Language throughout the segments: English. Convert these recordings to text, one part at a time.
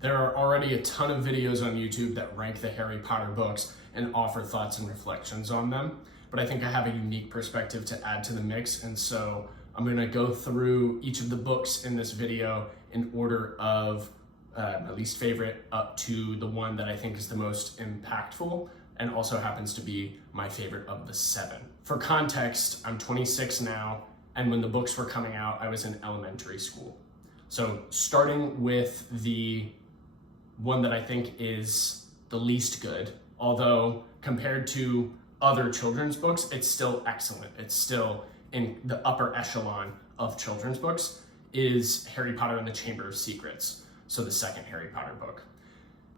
There are already a ton of videos on YouTube that rank the Harry Potter books and offer thoughts and reflections on them, but I think I have a unique perspective to add to the mix, and so I'm gonna go through each of the books in this video in order of my least favorite up to the one that I think is the most impactful and also happens to be my favorite of the 7. For context, I'm 26 now, and when the books were coming out, I was in elementary school. So starting with the one that I think is the least good, although compared to other children's books, it's still excellent. It's still in the upper echelon of children's books, is Harry Potter and the Chamber of Secrets. So the second Harry Potter book.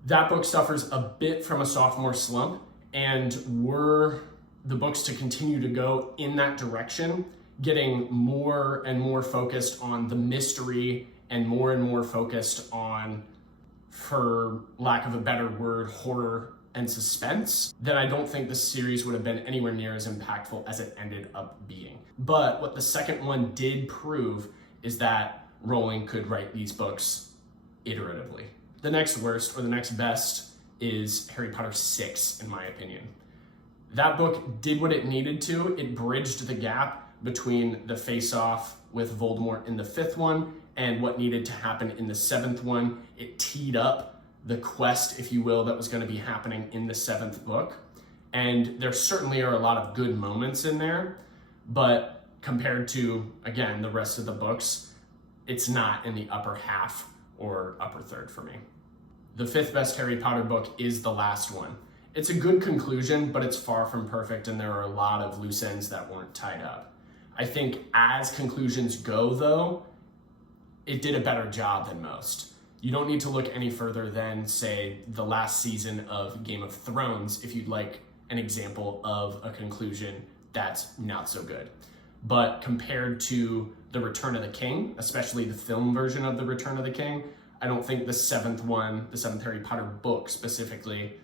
That book suffers a bit from a sophomore slump, and were the books to continue to go in that direction, getting more and more focused on the mystery and more focused on, for lack of a better word, horror and suspense, then I don't think the series would have been anywhere near as impactful as it ended up being. But what the second one did prove is that Rowling could write these books iteratively. The next worst, or the next best, is Harry Potter 6, in my opinion. That book did what it needed to. It bridged the gap between the face-off with Voldemort in the 5th one and what needed to happen in the 7th one. It teed up the quest, if you will, that was going to be happening in the 7th book. And there certainly are a lot of good moments in there, but compared to, again, the rest of the books, it's not in the upper half or upper third for me. The 5th best Harry Potter book is the last one. It's a good conclusion, but it's far from perfect, and there are a lot of loose ends that weren't tied up. I think as conclusions go, though, it did a better job than most. You don't need to look any further than, say, the last season of Game of Thrones if you'd like an example of a conclusion that's not so good. But compared to The Return of the King, especially the film version of The Return of the King, I don't think the 7th one, the 7th Harry Potter book specifically,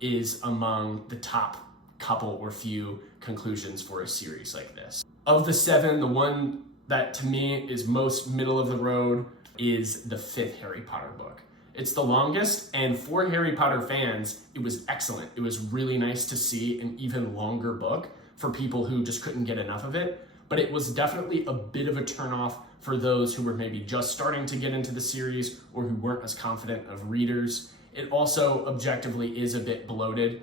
is among the top couple or few conclusions for a series like this. Of the 7, the one that to me is most middle of the road is the 5th Harry Potter book. It's the longest, and for Harry Potter fans, it was excellent. It was really nice to see an even longer book for people who just couldn't get enough of it, but it was definitely a bit of a turnoff for those who were maybe just starting to get into the series or who weren't as confident of readers. It also objectively is a bit bloated.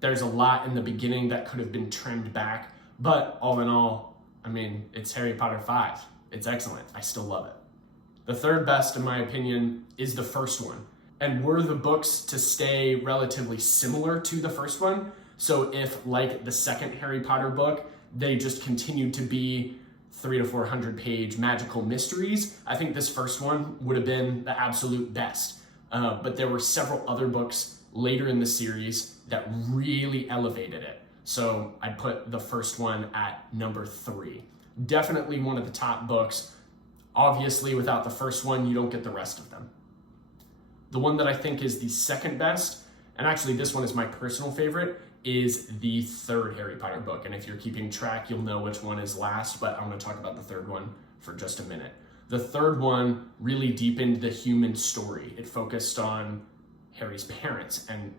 There's a lot in the beginning that could have been trimmed back, but all in all, I mean, it's Harry Potter 5. It's excellent. I still love it. The third best, in my opinion, is the first one. And were the books to stay relatively similar to the first one, so if, like the second Harry Potter book, they just continued to be 300 to 400 page magical mysteries, I think this first one would have been the absolute best. But there were several other books later in the series that really elevated it. So I'd put the first one at number 3. Definitely one of the top books. Obviously, without the first one, you don't get the rest of them. The one that I think is the second best, and actually this one is my personal favorite, is the 3rd Harry Potter book. And if you're keeping track, you'll know which one is last, but I'm going to talk about the 3rd one for just a minute. The 3rd one really deepened the human story. It focused on Harry's parents and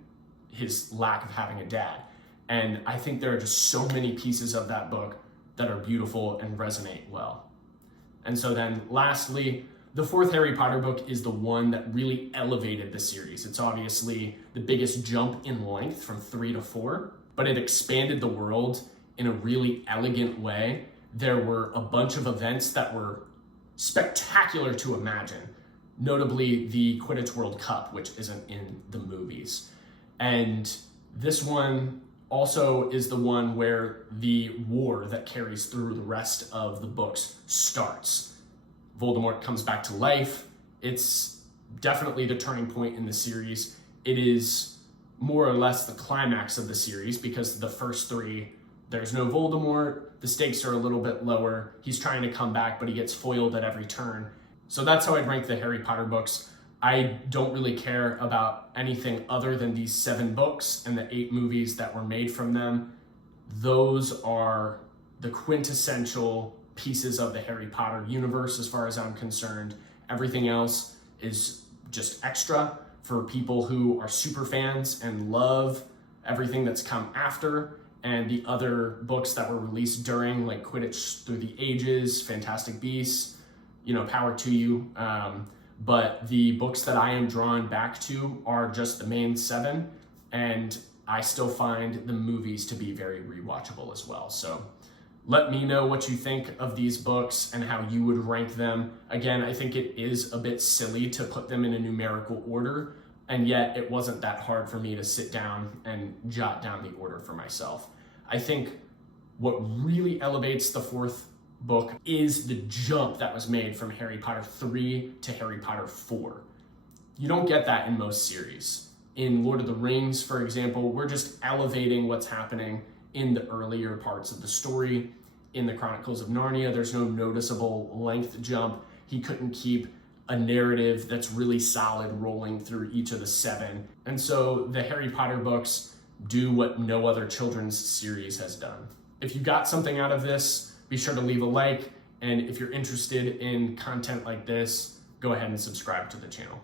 his lack of having a dad. And I think there are just so many pieces of that book that are beautiful and resonate well. And so then lastly, the 4th Harry Potter book is the one that really elevated the series. It's obviously the biggest jump in length from 3 to 4, but it expanded the world in a really elegant way. There were a bunch of events that were spectacular to imagine, notably the Quidditch World Cup, which isn't in the movies. And this one also is the one where the war that carries through the rest of the books starts. Voldemort comes back to life. It's definitely the turning point in the series. It is more or less the climax of the series because the first 3, there's no Voldemort, the stakes are a little bit lower, he's trying to come back, but he gets foiled at every turn. So that's how I'd rank the Harry Potter books. I don't really care about anything other than these 7 books and the 8 movies that were made from them. Those are the quintessential pieces of the Harry Potter universe as far as I'm concerned. Everything else is just extra for people who are super fans and love everything that's come after, and the other books that were released during, like Quidditch Through the Ages, Fantastic Beasts, power to you. But the books that I am drawn back to are just the main 7, and I still find the movies to be very rewatchable as well. So let me know what you think of these books and how you would rank them. Again, I think it is a bit silly to put them in a numerical order, and yet it wasn't that hard for me to sit down and jot down the order for myself. I think what really elevates the 4th book is the jump that was made from Harry Potter 3 to Harry Potter 4. You don't get that in most series. In Lord of the Rings, for example, we're just elevating what's happening in the earlier parts of the story. In the Chronicles of Narnia, there's no noticeable length jump. He couldn't keep a narrative that's really solid rolling through each of the 7. And so the Harry Potter books do what no other children's series has done. If you got something out of this, be sure to leave a like. And if you're interested in content like this, go ahead and subscribe to the channel.